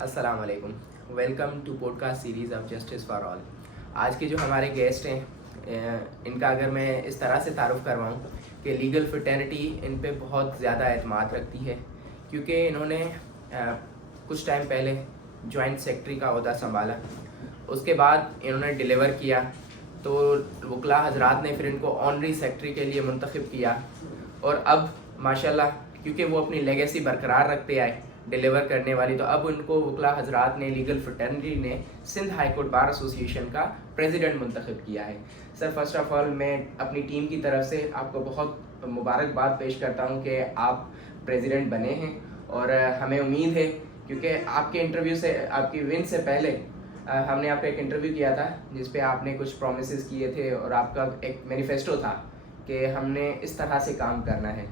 अस्सलाम वालेकुम। Welcome to podcast series of justice for all. आज के जो हमारे गेस्ट हैं इनका अगर मैं इस तरह से तारुफ़ करवाऊँ कि लीगल फ्रेटर्निटी इन पे बहुत ज़्यादा एतमाद रखती है, क्योंकि इन्होंने कुछ टाइम पहले जॉइंट सेक्रेटरी का ओहदा संभाला। उसके बाद इन्होंने डिलीवर किया तो वकला हजरात ने फिर इनको ऑनरी सेक्रेटरी के लिए मुंतखब किया और अब माशाल्लाह क्योंकि वो अपनी लेगेसी बरकरार रखते आए डिलीवर करने वाली, तो अब उनको वकला हजरात ने लीगल फ्रेटर्निटी ने Sindh high court bar association का प्रेसिडेंट मुंतखब किया है। सर, फर्स्ट ऑफ ऑल मैं अपनी टीम की तरफ से आपको बहुत मुबारकबाद पेश करता हूँ कि आप प्रेसिडेंट बने हैं और हमें उम्मीद है क्योंकि आपके इंटरव्यू से, आपकी विन से पहले हमने आपका एक इंटरव्यू किया था जिस पे आपने कुछ प्रोमिस किए थे और आपका एक मैनिफेस्टो था कि हमने इस तरह से काम करना है।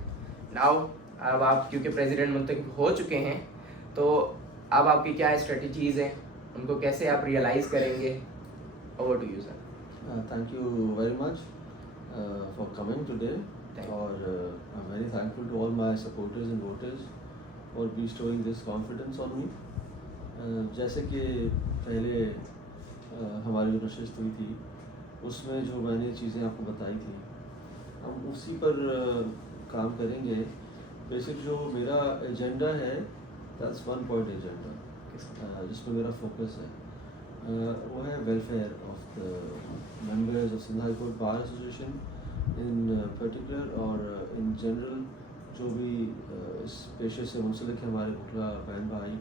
नाउ अब आप क्योंकि प्रेसिडेंट मुंतखब हो चुके हैं तो अब आपकी क्या स्ट्रेटजीज़ हैं, उनको कैसे आप रियलाइज़ करेंगे? Over to you sir. Thank you very much for coming today. Thank you. और I'm very thankful to all my supporters and voters for bestowing this confidence on me. जैसे कि पहले हमारी जो नशिस्त हुई थी उसमें जो मैंने चीज़ें आपको बताई थी, हम उसी पर काम करेंगे। बेसिक जो मेरा एजेंडा है, दैट्स वन पॉइंट एजेंडा, जिसमें मेरा फोकस है वो है welfare of the members of Sindh high court bar association in particular और इन जनरल जो भी इस पेशे से मुंसलिक है, हमारे वकला बहन भाई,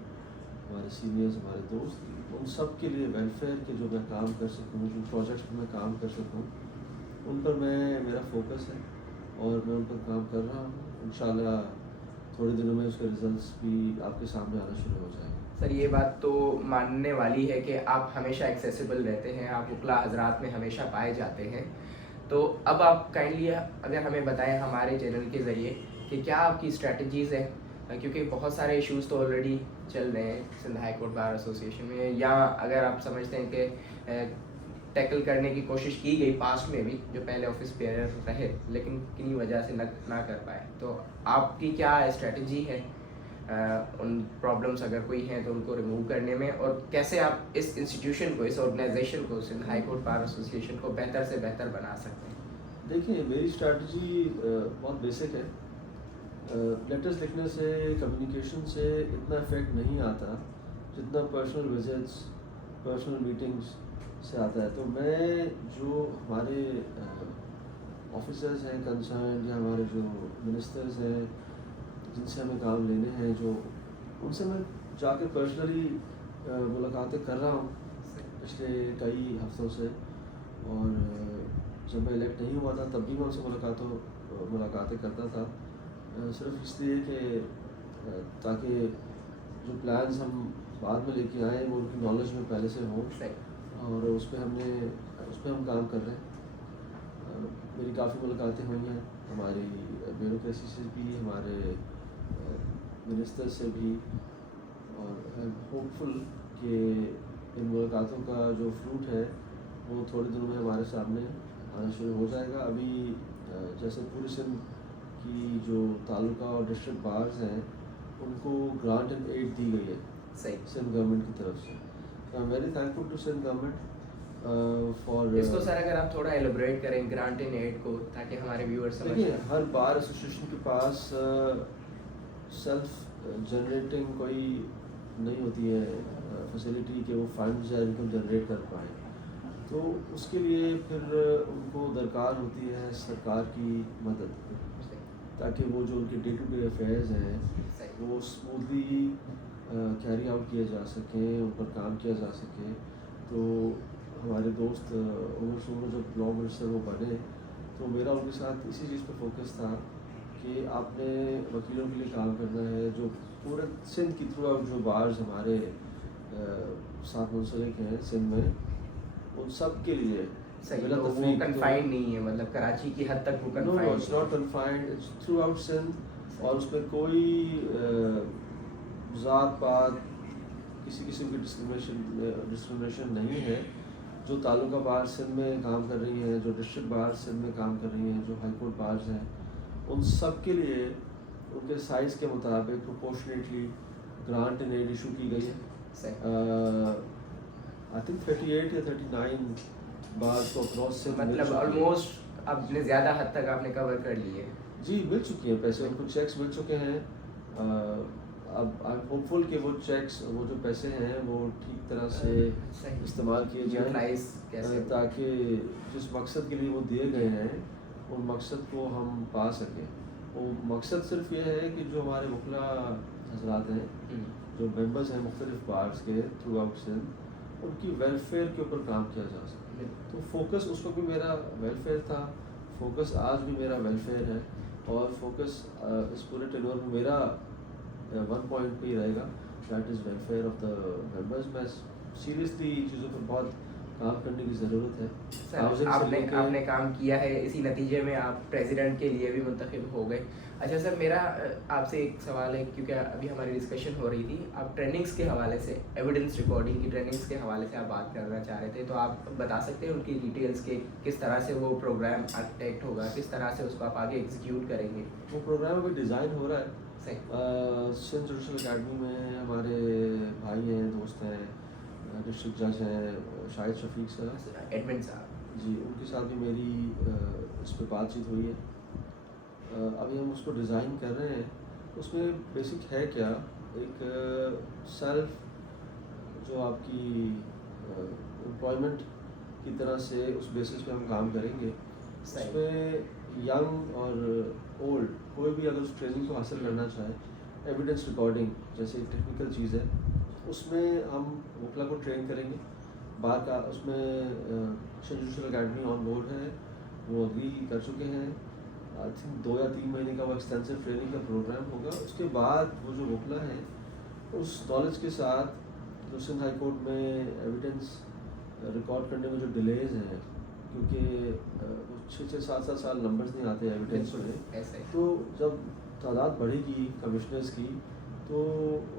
हमारे सीनियर्स, हमारे दोस्त, उन सब के लिए वेलफेयर के जो मैं काम कर सकूँ, जो प्रोजेक्ट्स पर मैं काम कर सकूँ, उन पर मेरा फोकस है और मैं उन पर काम कर रहा हूँ। इंशाल्लाह थोड़े दिनों में उसके रिजल्ट्स भी आपके सामने आना शुरू हो जाएंगे। सर, ये बात तो मानने वाली है कि आप हमेशा एक्सेसिबल रहते हैं, आप वकला हजरात में हमेशा पाए जाते हैं। तो अब आप काइंडली अगर हमें बताएं हमारे चैनल के ज़रिए कि क्या आपकी स्ट्रेटजीज़ है, क्योंकि बहुत सारे इश्यूज़ तो ऑलरेडी चल रहे हैं Sindh high court bar association में, या अगर आप समझते हैं कि टैकल करने की कोशिश की गई पास्ट में भी जो पहले ऑफिस बेयर रहे लेकिन किन्हीं वजह से ना कर पाए, तो आपकी क्या स्ट्रेटजी है उन प्रॉब्लम्स अगर कोई हैं तो उनको रिमूव करने में, और कैसे आप इस इंस्टीट्यूशन को, इस ऑर्गेनाइजेशन को, Sindh high court bar association को बेहतर से बेहतर बना सकते हैं? देखिए, मेरी स्ट्रैटेजी बहुत बेसिक है। लेटर्स लिखने से, कम्युनिकेशन से इतना इफेक्ट नहीं आता जितना पर्सनल विजिट्स, पर्सनल मीटिंग्स से आता है। तो मैं जो हमारे ऑफिसर्स हैं कंसर्न, या हमारे जो मिनिस्टर्स हैं जिनसे हमें काम लेने हैं, जो उनसे मैं जाकर पर्सनली मुलाकातें कर रहा हूँ पिछले कई हफ्तों से। और जब मैं इलेक्ट नहीं हुआ था तब भी मैं उनसे मुलाकातें करता था, सिर्फ इसलिए कि ताकि जो प्लान्स हम बाद में लेके आए वो उनकी नॉलेज में पहले से हों, और उस पर हम काम कर रहे हैं। मेरी काफ़ी मुलाकातें हुई हैं हमारी ब्यूरोक्रेसी से भी, हमारे मिनिस्टर से भी, और आई एम होपफुल कि इन मुलाकातों का जो फ्रूट है वो थोड़े दिनों में हमारे सामने आना शुरू हो जाएगा। अभी जैसे पूरी सिंध की जो तालुका और डिस्ट्रिक्ट बार्स हैं उनको ग्रांट एंड एड दी गई है सिंध गवर्नमेंट की तरफ से। I am very thankful to Sindh government for इसको सर अगर आप थोड़ा एलोबरेट करें ग्रांट इन एड को, ताकि हमारे व्यूअर्स समझ सकें। हर बार एसोसिएशन के पास सेल्फ जनरेटिंग कोई नहीं होती है फैसिलिटी कि वो फंड्स या इनकम जनरेट कर पाए, तो उसके लिए फिर उनको दरकार होती है सरकार की मदद, ताकि वो जो उनके डे टू डे अफेयर्स हैं वो स्मूथली कैरी आउट किए जा सकें, उन पर काम किया जा सके। तो हमारे दोस्त उमर सुमर जब लॉ मिनिस्टर वो बने तो मेरा उनके साथ इसी चीज़ पर फोकस था कि आपने वकीलों के लिए काम करना है, जो पूरे सिंध की थ्रू आउट जो बार्स हमारे साथ मुंसलिक हैं सिंध में, उन सब के लिए सही। तो वो कन्फाइंड नहीं है, मतलब कराची की हद तक वो confined? No, it's not confined, it's throughout Sindh. और उस पर कोई ज़ात पात, किसी किस्म की डिस्क्रिमिनेशन नहीं है। जो तालुका बार सिंध में काम कर रही हैं, जो डिस्ट्रिक्ट बार सिंध में काम कर रही हैं, जो हाई कोर्ट बार्स हैं, उन सब के लिए उनके साइज़ के मुताबिक proportionately grant and aid issue की गई है। सही। आई थिंक 38 या 39 बार तो अक्रॉस से मतलब ऑलमोस्ट आपने ज़्यादा हद तक आपने कवर कर लिए। जी मिल चुकी हैं पैसे, उनको चेक्स मिल चुके हैं। अब आई एम होपफुल कि वो चेक्स, वो जो पैसे हैं वो ठीक तरह से इस्तेमाल किए जाएं ताकि जिस मकसद के लिए वो दिए गए हैं उन मकसद को हम पा सकें। वो मकसद सिर्फ ये है कि जो हमारे वकला हजरात हैं, जो मेंबर्स हैं मुख्तलिफ बार्स के थ्रू आउट सिंध, उनकी वेलफेयर के ऊपर काम किया जा सके। तो फोकस उस वक्त भी मेरा वेलफेयर था, फोकस आज भी मेरा वेलफेयर है, और फोकस इस पूरे टेन्योर में मेरा 1 पॉइंट पे ही रहेगा, that is welfare of the members. मैं सीरियसली चीज़ों पर बहुत काम करने की ज़रूरत है। सर आपने काम किया है, इसी नतीजे में आप प्रेसिडेंट के लिए भी मुंतखब हो गए। अच्छा सर, मेरा आपसे एक सवाल है, क्योंकि अभी हमारी डिस्कशन हो रही थी, आप ट्रेनिंग्स के हवाले से, एविडेंस रिकॉर्डिंग की ट्रेनिंग्स के हवाले से आप बात करना चाह रहे थे, तो आप बता सकते हैं उनकी डिटेल्स के, किस तरह से वो प्रोग्राम आर्किटेक्ट होगा, किस तरह से उसको आप आगे एग्जीक्यूट करेंगे? वो प्रोग्राम अभी डिज़ाइन हो रहा है। सही। सिंध जुडिशल अकेडमी में हमारे भाई हैं, दोस्त हैं, डिस्ट्रिक्ट जज हैं शाहिद शफीक सर, एडमिन साहब जी, उनके साथ भी मेरी इस पर बातचीत हुई है। अभी हम उसको डिज़ाइन कर रहे हैं। उसमें बेसिक है क्या, एक सेल्फ जो आपकी एम्प्लॉयमेंट की तरह से उस बेसिस पे हम काम करेंगे। उसमें यंग और ओल्ड कोई भी अगर उस ट्रेनिंग को हासिल करना चाहे, एविडेंस रिकॉर्डिंग जैसे टेक्निकल चीज़ है, उसमें हम वकला को ट्रेन करेंगे। बार का उसमें जुडिशल अकेडमी ऑन बोर्ड है, वो अग्री कर चुके हैं। आई थिंक 2 या 3 महीने का वो एक्सटेंसिव ट्रेनिंग का प्रोग्राम होगा। उसके बाद वो जो वकला हैं उस नॉलेज के साथ जो सिंध हाई कोर्ट में एविडेंस रिकॉर्ड करने में जो डिलेज हैं, क्योंकि 6-7 साल नंबर्स नहीं आते एविडेंस में, तो जब तादाद बढ़ेगी कमिश्नर्स की तो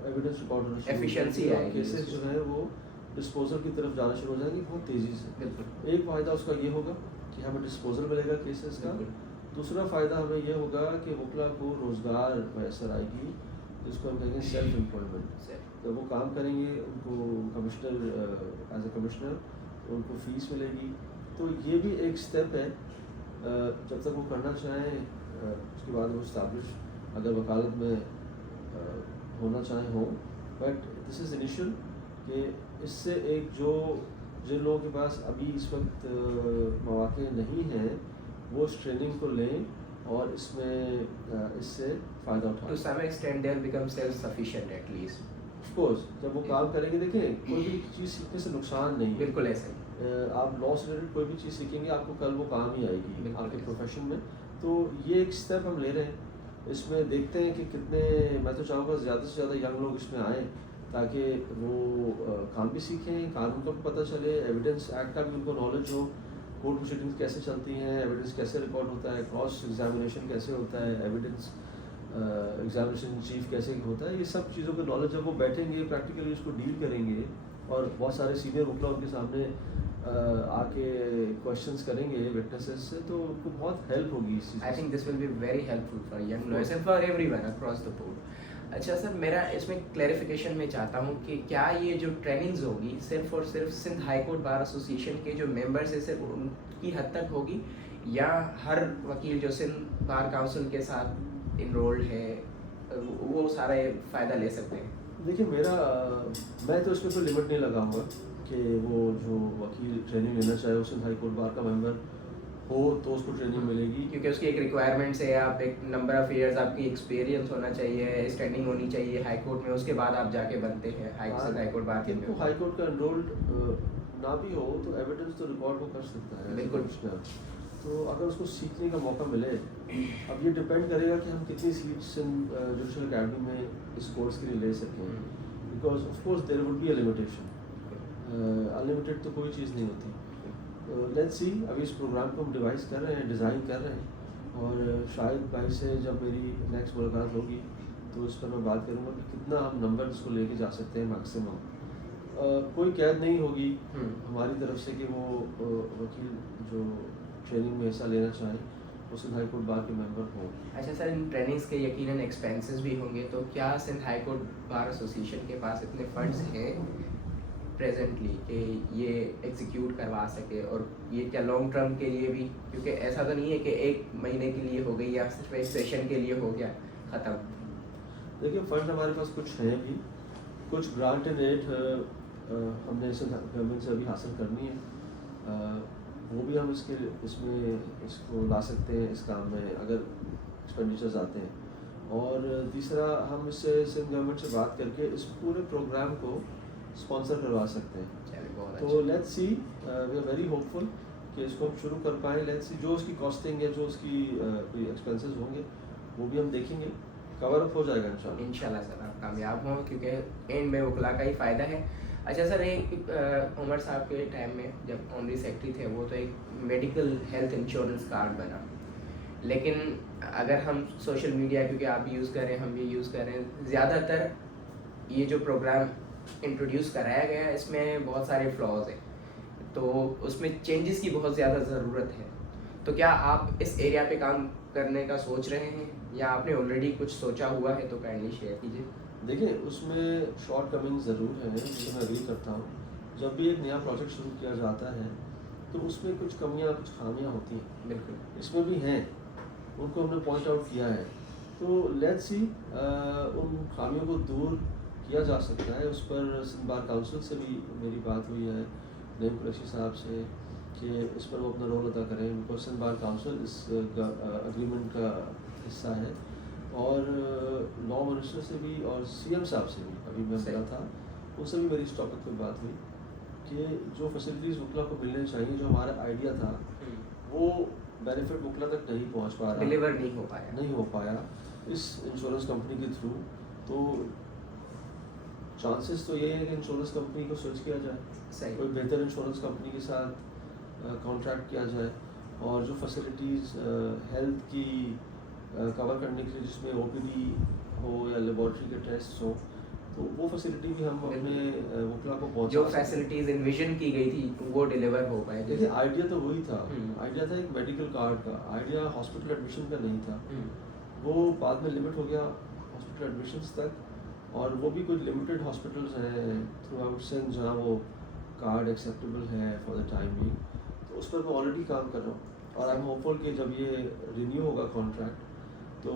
एविडेंस रिकॉर्ड होना शुरू एफिशिएंसी आएगी, केसेस जो है वो डिस्पोजल की तरफ जाना शुरू हो जाएंगे बहुत तेज़ी से। एक फ़ायदा उसका ये होगा कि हमें डिस्पोजल मिलेगा केसेस का। दूसरा फ़ायदा हमें यह होगा कि वकला को रोज़गार मैसर आएगी, जिसको हम कहेंगे सेल्फ एम्प्लॉयमेंट। तो वो काम करेंगे, उनको कमिश्नर एज ए कमिश्नर उनको फ़ीस मिलेगी। तो ये भी एक स्टेप है, जब तक वो करना चाहें उसके बाद वो इस्टाब्लिश अगर वकालत में होना चाहें हो। बट दिस इज़ इनिशियल कि इससे एक जो जिन लोगों के पास अभी इस वक्त मौके नहीं हैं वो इस ट्रेनिंग को लें और इसमें इससे फ़ायदा उठाएं। To some extent they will become self-sufficient at least. Of course, जब वो काम करेंगे, देखें कोई भी चीज़ सीखने से नुकसान नहीं है। बिल्कुल ऐसे आप लॉ से रिलेटेड कोई भी चीज़ सीखेंगे आपको कल वो काम ही आएगी आपके प्रोफेशन में। तो ये एक स्टेप हम ले रहे हैं। इसमें देखते हैं कि कितने, मैं तो चाहूँगा ज़्यादा से ज़्यादा यंग लोग इसमें आएँ ताकि वो काम भी सीखें, कानून का भी पता चले, एविडेंस एक्ट का भी उनको नॉलेज हो, कोर्ट प्रोसीडिंग्स कैसे चलती हैं, एविडेंस कैसे रिकॉर्ड होता है, क्रॉस एग्जामिनेशन कैसे होता है, एविडेंस एग्जामिनेशन चीफ कैसे होता है, ये सब चीज़ों का नॉलेज जब वो बैठेंगे प्रैक्टिकली उसको डील करेंगे और बहुत सारे सीनियर वकला उनके सामने आके क्वेश्चंस करेंगे विटनेसेस से, तो उनको बहुत हेल्प होगी इस चीज़। I think this will be very helpful for young lawyers and for everyone across the board. अच्छा सर, मेरा इसमें क्लैरिफिकेशन में चाहता हूँ कि क्या ये जो ट्रेनिंग्स होगी सिर्फ और सिर्फ Sindh high court bar association के जो मेंबर्स हैं सिर्फ उनकी हद तक होगी, या हर वकील जो सिंध बार काउंसिल के साथ इनरोल्ड है वो सारा फ़ायदा ले सकते हैं? देखिए मैं तो इसमें कोई लिमिट नहीं लगाऊंगा कि वो जो वकील ट्रेनिंग लेना चाहे वो सिंध हाई कोर्ट बार का मेंबर हो तो उसको ट्रेनिंग मिलेगी, क्योंकि उसकी एक रिक्वायरमेंट्स है, आप एक नंबर ऑफ ईयर्स आपकी एक्सपीरियंस होना चाहिए, स्टैंडिंग होनी चाहिए हाई कोर्ट में, उसके बाद आप जाके बनते हैं हाई कोर्ट बार के में। हाई कोर्ट का एनरोल्ड ना भी हो तो एविडेंस तो रिकॉर्ड वो कर सकता है बिल्कुल। तो अगर उसको सीखने का मौका मिले, अब ये डिपेंड करेगा कि हम कितनी सीट्स जुडिशल अकेडमी में इस कोर्स के लिए ले सकें, because of course there would be a limitation, unlimited तो कोई चीज़ नहीं होती। लेट्स सी, अभी इस प्रोग्राम को हम डिवाइस कर रहे हैं, डिज़ाइन कर रहे हैं, और शायद भाई से जब मेरी नेक्स्ट मुलाकात होगी तो उस पर मैं बात करूँगा कि कितना हम नंबर इसको लेके जा सकते हैं मैक्सिमम। कोई कैद नहीं होगी हमारी तरफ से कि वो वकील जो ट्रेनिंग में हिस्सा लेना चाहें वो सिंध हाई कोर्ट बार के मेंबर हों। अच्छा सर, इन ट्रेनिंग्स के यकीनन एक्सपेंसेस भी होंगे, तो क्या Sindh high court bar association के पास इतने फंड्स हैं प्रेजेंटली कि ये एग्जीक्यूट करवा सके, और ये क्या लॉन्ग टर्म के लिए भी, क्योंकि ऐसा तो नहीं है कि 1 महीने के लिए हो गई या सिर्फ एक सेशन के लिए हो गया ख़त्म। देखिए फंड हमारे पास कुछ हैं भी, कुछ ग्रांट एंड एड हमने गवर्नमेंट से अभी हासिल करनी है, वो भी हम इसको ला सकते हैं इस काम में अगर एक्सपेंडिचर्स आते हैं। और तीसरा हम इससे सिंध गवर्नमेंट से बात करके इस पूरे प्रोग्राम को स्पॉन्सर करवा सकते हैं। तो let's see, we are very hopeful कि इसको हम शुरू कर पाएँ। लेट्स सी जो उसकी कॉस्टिंग है, जो उसकी कोई एक्सपेंसेस होंगे वो भी हम देखेंगे, कवर अप हो जाएगा इंशाल्लाह सर, आप कामयाब हों, क्योंकि एंड में वकला का ही फ़ायदा है। अच्छा सर, एक उमर साहब के टाइम में जब ऑनरी सेक्रेटरी थे, वो तो एक मेडिकल हेल्थ इंश्योरेंस कार्ड बना, लेकिन अगर हम सोशल मीडिया, क्योंकि आप भी यूज़ कर रहे हैं, हम भी यूज़ कर रहे हैं, ज़्यादातर ये जो प्रोग्राम इंट्रोड्यूस कराया गया है इसमें बहुत सारे फ्लॉज हैं, तो उसमें चेंजेस की बहुत ज़्यादा ज़रूरत है। तो क्या आप इस एरिया पे काम करने का सोच रहे हैं, या आपने ऑलरेडी कुछ सोचा हुआ है, तो काइंडली शेयर कीजिए। देखिए उसमें शॉर्ट कमिंग ज़रूर है, जिसे मैं एग्री करता हूँ। जब भी एक नया प्रोजेक्ट शुरू किया जाता है तो उसमें कुछ कमियां, कुछ खामियां होती हैं, बिल्कुल, इसमें भी हैं, उनको हमने पॉइंट आउट किया है। तो लेट्स सी उन खामियों को दूर किया जा सकता है। उस पर सिंध बार काउंसिल से भी मेरी बात हुई है, नईम कुरैशी साहब से, कि इस पर वो अपना रोल अदा करें, बिकॉज सिंध बार काउंसिल इस अग्रीमेंट का हिस्सा है। और लॉ मिनिस्टर से भी और सीएम साहब से भी अभी मैं मिला था, उनसे भी मेरी इस टॉपिक पर बात हुई कि जो फैसिलिटीज़ वकला को मिलने चाहिए, जो हमारा आइडिया था वो बेनिफिट वकला तक नहीं पहुंच पा रहा, डिलीवर नहीं हो पाया इस इंश्योरेंस कंपनी के थ्रू। तो चांसेस तो ये है कि इंश्योरेंस कंपनी को स्विच किया जाए, सही, कोई बेहतर इंश्योरेंस कंपनी के साथ कॉन्ट्रैक्ट किया जाए, और जो फैसिलिटीज़ हेल्थ की कवर करने के लिए, जिसमें ओपीडी हो या लेबॉर्ट्री के टेस्ट हो, तो वो फैसिलिटी भी हम अपने वकला को पहुंचा, जो फैसिलिटीज़ इन्विजन की गई थी वो डिलीवर हो पाए। देखिए आइडिया तो वही था, आइडिया था एक मेडिकल कार्ड का, आइडिया हॉस्पिटल एडमिशन का नहीं था। वो बाद में लिमिट हो गया हॉस्पिटल एडमिशन्स तक, और वो भी कुछ लिमिटेड हॉस्पिटल्स हैं थ्रू आउट सिंध जहाँ वो कार्ड एक्सेप्टेबल है फॉर द टाइम भी। तो उस पर मैं ऑलरेडी काम कर रहा हूँ, और आई एम होपफुल कि जब ये रिन्यू होगा कॉन्ट्रैक्ट तो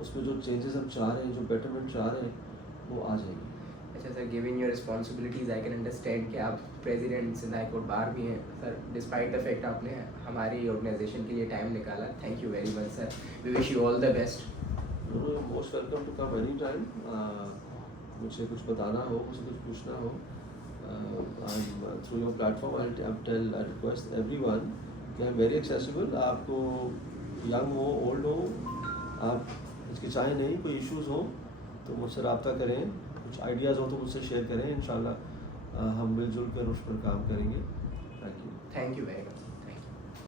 उसमें जो चेंजेस हम चाह रहे हैं, जो बेटरमेंट चाह रहे हैं, वो आ जाएगी। अच्छा sir, giving your responsibilities I can understand कि आप प्रेसिडेंट सिंध हाई कोर्ट बार भी हैं सर, डिस्पाइट द फैक्ट आपने हमारी ऑर्गेनाइजेशन के लिए टाइम निकाला। Thank you very much sir, we wish you all the best. Most welcome to come any time. मुझे कुछ बताना हो, मुझे कुछ पूछना हो, through your platform I request everyone कि आई एम वेरी एक्सेसिबल। आपको यंग हो, ओल्ड हो, आप हिचकिचाएँ नहीं, कोई इश्यूज़ हो तो मुझसे रब्ता करें, कुछ आइडियाज़ हो तो मुझसे शेयर करें, इंशाल्लाह हम मिलजुल कर उस पर काम करेंगे। Thank you very much.